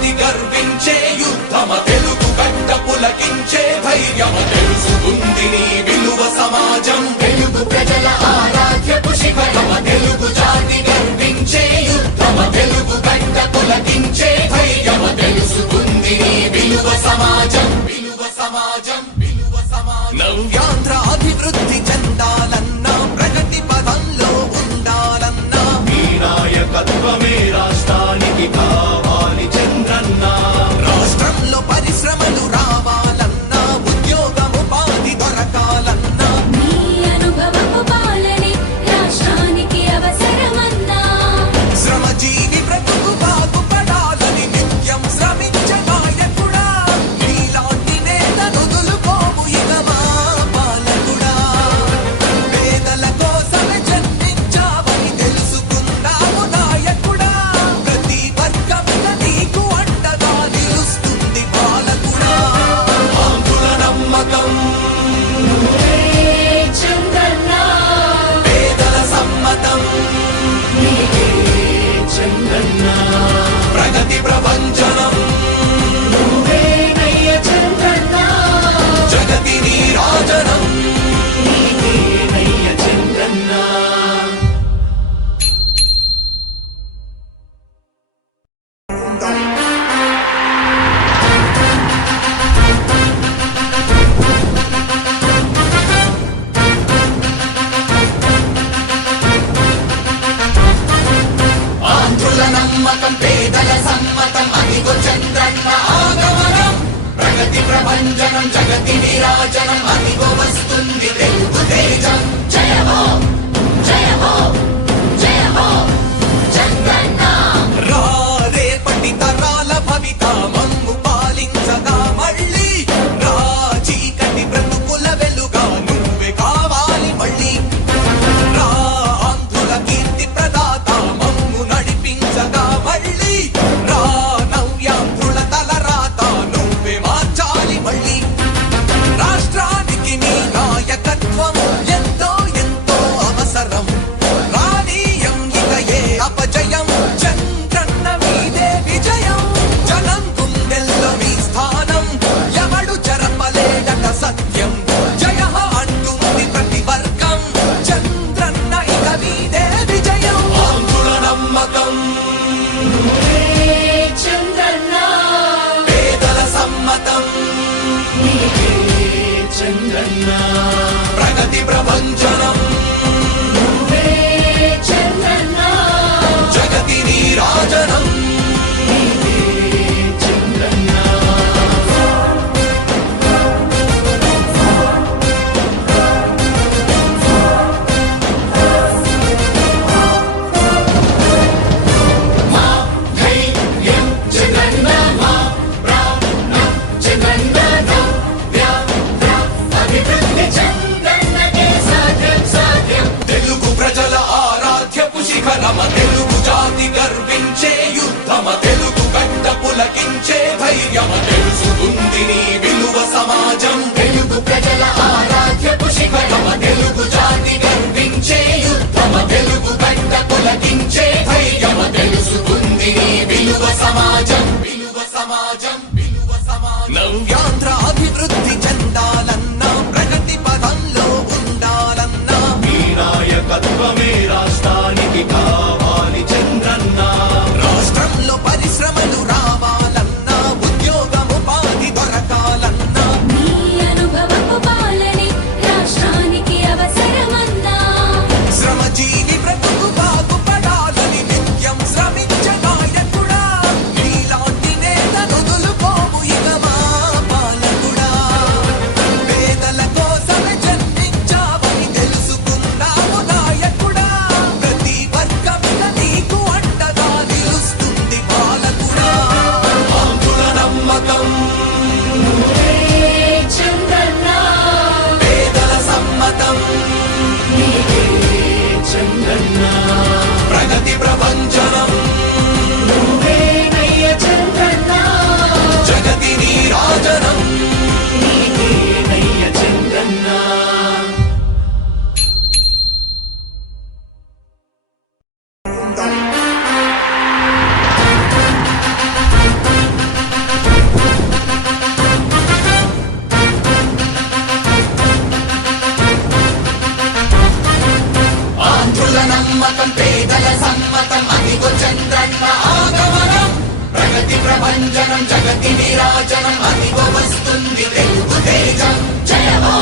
జాతి గర్వించే యుద్ధమ తెలుగు గడ్డ పులకించే ధైర్యమ తెలుసుకుంది నీ విలువ సమాజం తెలుగు ప్రజల ఆరాధ్యపు శిఖరమ తెలుగు జాతి గర్వించే యుద్ధమ తెలుగు గడ్డ పులకించే ధైర్యమ తెలుసుకుంది నీ విలువ సమాజం విలువ సమాజం విలువ సమాజం నవ్యాంధ్ర అభివృద్ధి చెందాలన్నా ప్రగతి పదంలో ఉండాలన్నా మీ నాయకత్వమే రాష్ట్రానికి కావాలి చంద్రన్న రాష్ట్రంలో పరిశ్రమలు రావాలన్నా ఉద్యోగం ఉపాధి దొరకాలన్నా మీ అనుభవపు పాలనే రాష్ట్రానికి అవసరమన్నా శ్రమజీవి బ్రతుకు బాగుపడాలని నిత్యం శ్రమించే నాయకుడా నీలాంటి నేత నుదులుకోము ఇక మా పాలకుడా పేదల కోసమే జన్మించావని తెలుసుకున్నావు నాయకుడా ప్రతి వర్గంగా నీకు అండగా నిలుస్తుంది పాలకుడా ఆంధ్రుల నమ్మకం చంద్రన్న పేదల సమ్మతం చంద్రన్న ప్రగతి ప్రభంజనం నువ్వేనయ్య చంద్రన్న జగతి నీరాజనం నీవేనయ్య చంద్రన్న ఆంధ్రుల నమ్మకం పేదల సమ్మతం అదిగో చంద్రన్న ఆగమనం ప్రగతి ప్రభంజనం జగతి నీరాజనం అదిగో వస్తుంది తెలుగు తేజం జయమో జయమో జయమో చంద్రన్న రా రేపటి తరాల భవిత మమ్ము పాలించగా మళ్ళీ రా చీకటి బ్రతుకుల వెలుగా నువ్వే కావాలి మళ్ళీ రా ఆంధ్రుల కీర్తి ప్రదాత మమ్ము నడిపించగా మళ్ళీ రా నవ్యాంధ్రుల తలరాత నువ్వే మార్చాలి మళ్ళీ రాష్ట్రానికి నీ నాయకత్వం తేజం జయ హో